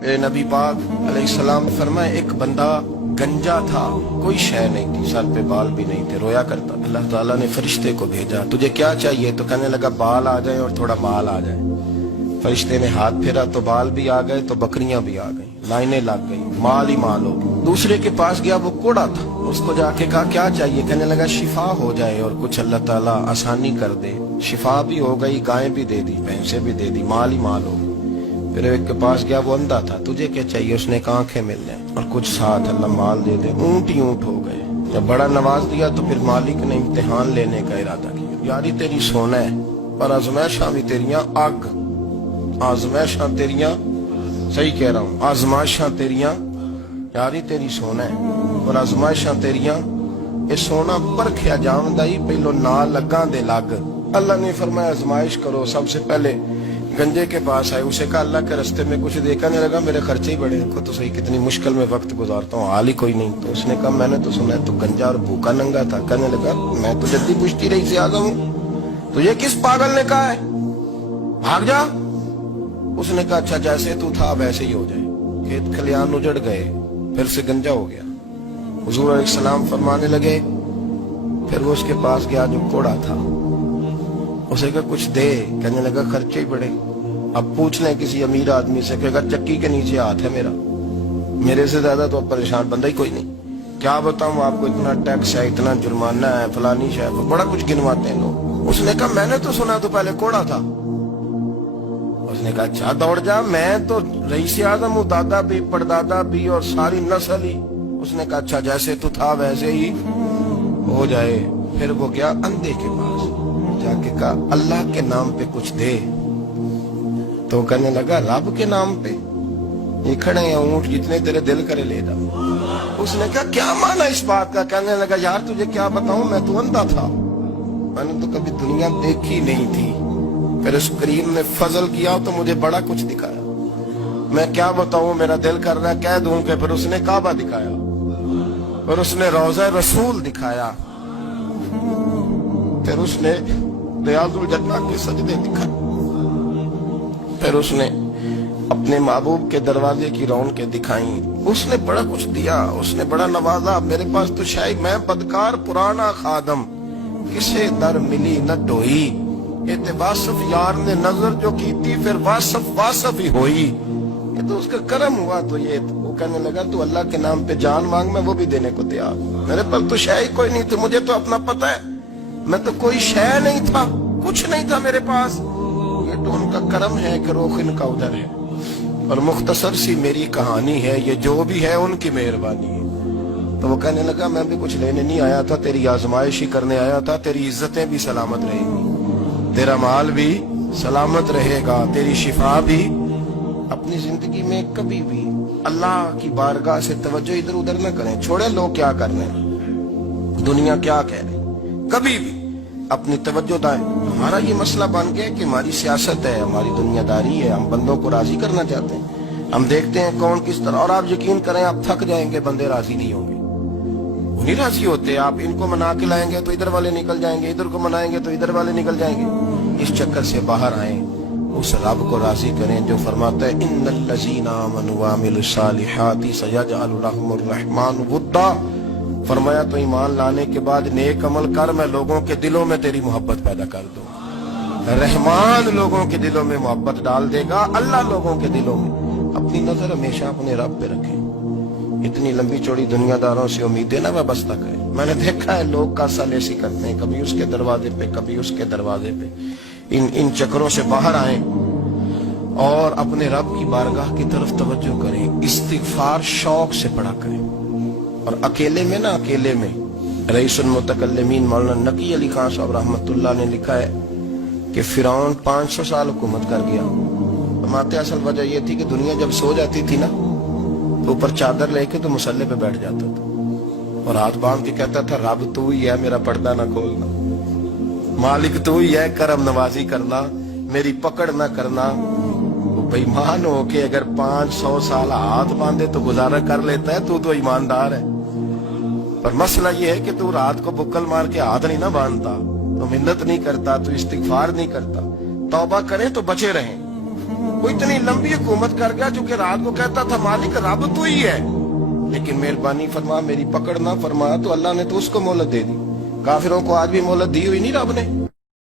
नबी पाक अलैहिस्सलाम फरमाए एक बंदा गंजा था, कोई शय नहीं थी, सर पे बाल भी नहीं थे, रोया करता। अल्लाह ताला ने फरिश्ते को भेजा, तुझे क्या चाहिए? तो कहने लगा बाल आ जाए और थोड़ा माल आ जाए। फरिश्ते ने हाथ फेरा तो बाल भी आ गए, तो बकरियां भी आ गई, लाइनें लग गई, माल ही माल हो। दूसरे के पास गया, वो कोड़ा था, उसको जाके कहा क्या चाहिए? कहने लगा शिफा हो जाए और कुछ अल्लाह ताला आसानी कर दे। शिफा भी हो गई, गायें भी दे दी, भैंसे भी दे दी, माल ही माल हो। फिर एक के पास गया, वो अंधा था, तुझे क्या चाहिए? उसने कहा आंखें मिल जाए और कुछ साथ अल्लाह माल दे दे। ऊंट ही ऊंट हो गए। जब बड़ा नवाज दिया तो फिर मालिक ने इम्तिहान लेने का इरादा किया। यारी तेरी सोना है पर आजमाइशां भी तेरियां अग, आजमाइशां तेरियां, सही कह रहा हूं, आजमाइशां तेरियां, यारी तेरी सोना है पर आजमाइशां तेरियां, ये सोना परखिया जावंदा ही पहलो ना लगा दे लग। अल्लाह ने फरमाया आजमाइश करो। सबसे पहले गंजे के पास आए, उसे कहा अल्लाह के रास्ते में कुछ देखा नहीं लगा, मेरे खर्चे ही बड़े, देखो तो सही कितनी मुश्किल में वक्त गुजारता हूँ, हाल ही कोई नहीं। तो उसने कहा मैंने तो सुना है तू गंजा और भूखा नंगा था। कहने लगा मैं तो जल्दी पुश्ती रही से आजम हूँ, तुझे किस पागल ने कहा है भाग जा? उसने कहा अच्छा जैसे तू था वैसे ही हो जाए। खेत खलियान उजड़ गए, फिर से गंजा हो गया। हुजूर अलैहिस्सलाम फरमाने लगे, फिर वो उसके पास गया जो कोड़ा था, उसे कहा कुछ दे। कहने लगा खर्चे ही बड़े। अब पूछ लें किसी अमीर आदमी से, कहेगा चक्की के नीचे हाथ है मेरा, मेरे से ज्यादा तो परेशान बंदा ही कोई नहीं। क्या बताऊं आपको, इतना टैक्स है, इतना जुर्माना है, फलानी शय, बड़ा कुछ गिनवाते हैं लोग। उसने कहा मैंने तो सुना तो पहले कोड़ा था। उसने कहा अच्छा दौड़ जा, मैं तो रईस आजम हूँ, दादा भी परदादा भी और सारी नस्ल ही। उसने कहा अच्छा जैसे तू था वैसे ही हो जाए। फिर वो गया अंधे के पास, जाके कहा अल्लाह के नाम पे कुछ दे। तो कहने लगा रब के नाम पे? ये खड़े हैं ऊंट, जितने तेरे दिल करे ले जा। उसने कहा क्या माना इस बात का? कहने लगा यार तुझे क्या बताऊं, मैं तो अंधा था, मैंने तो कभी दुनिया देखी नहीं थी। फिर उस करीम ने फजल किया तो मुझे बड़ा कुछ दिखाया। मैं क्या बताऊं, मेरा दिल कर रहा है कह दूं कि फिर उसने काबा दिखाया, फिर उसने रोज़ा रसूल दिखाया, फिर उसने रियाजुल जन्ना के सजदे दिखाए, फिर उसने अपने महबूब के दरवाजे की रौनकें दिखाई। उसने बड़ा कुछ दिया, उसने बड़ा नवाजा। मेरे पास तो शायद मैं बदकार पुराना खादम, किसे दर मिली न ढोई, ये वासफ यार ने नजर जो की थी, फिर वासफ वासफ ही होई। ये तो उसका करम हुआ। तो ये तो वो कहने लगा तू अल्लाह के नाम पे जान मांग, मैं वो भी देने को तैयार। मेरे पास तो शायद कोई नहीं थी, मुझे तो अपना पता है, मैं तो कोई शय नहीं था, कुछ नहीं था मेरे पास। ये तो उनका करम है कि रुख इनका उधर है, और मुख्तसर सी मेरी कहानी है, ये जो भी है उनकी मेहरबानी है। तो वो कहने लगा मैं भी कुछ लेने नहीं आया था, तेरी आजमाइश ही करने आया था। तेरी इज्जतें भी सलामत रहेंगी, तेरा माल भी सलामत रहेगा, तेरी शिफा भी। अपनी जिंदगी में कभी भी अल्लाह की बारगाह से तवज्जो इधर उधर न करें, छोड़े लोग क्या कर रहे हैं, दुनिया क्या कह रहे हैं, कभी भी अपनी तवज्जो दाएं। हमारा ये मसला बन गया कि हमारी सियासत है, हमारी दुनियादारी है, हम बंदों को राजी करना चाहते हैं, हम देखते हैं कौन किस तरह। और आप यकीन करें आप थक जाएंगे, बंदे राजी नहीं होंगे, नहीं राजी होते। आप इनको मना के लाएंगे तो इधर वाले निकल जाएंगे, इधर को मनाएंगे तो इधर वाले निकल जाएंगे। इस चक्कर से बाहर आए, उस रब को राजी करें जो फरमाता है इन्नल्लज़ीना आमनू व अमिलुस्सालिहाति सयजअलु लहुमुर रहमानु वुद्दा। फरमाया तो ईमान लाने के बाद नेक अमल कर, मैं लोगों के दिलों में तेरी मोहब्बत पैदा कर दूं। रहमान लोगों के दिलों में मोहब्बत डाल देगा, अल्लाह लोगों के दिलों में। अपनी नजर हमेशा अपने रब पे रखें। इतनी लंबी चौड़ी दुनियादारों से उम्मीदें ना वाबस्ता करें। मैंने देखा है लोग कासा लेसी करते हैं, कभी उसके दरवाजे पे कभी उसके दरवाजे पे। इन चक्करों से बाहर आए और अपने रब की बारगाह की तरफ तवज्जो करें। इस्तिगफार शौक से पढ़ा करें, और अकेले में ना, अकेले में। रईसुल मुतकल्लिमीन मौलाना नकी अली खान साहब रहमतुल्लाह ने लिखा है कि फिरौन 500 साल हुकूमत कर गया। फरमाते असल वजह यह थी कि दुनिया जब सो जाती थी ना तो ऊपर चादर लेके तो मुसल्ले पे बैठ जाता था और हाथ बांध के कहता था रब तू ही है, मेरा पर्दा ना खोलना, मालिक तू ही है, करम नवाजी करना, मेरी पकड़ ना करना। वो बेईमान हो के अगर 500 साल हाथ बांधे तो गुजारा कर लेता है, तू तो ईमानदार है। पर मसला ये है कि तू रात को बुक्कल मार के हाथ नहीं ना बांधता, तो मिन्नत नहीं करता, तो इस्तिगफार नहीं करता। तौबा करें तो बचे रहें। وہ اتنی لمبی حکومت کر گیا جو کہ رات کو کہتا تھا مالک رب تو ہی ہے، لیکن مہربانی فرما میری پکڑ نہ فرما، تو اللہ نے تو اس کو مہلت دے دی۔ کافروں کو آج بھی مہلت دی ہوئی نہیں رب نے؟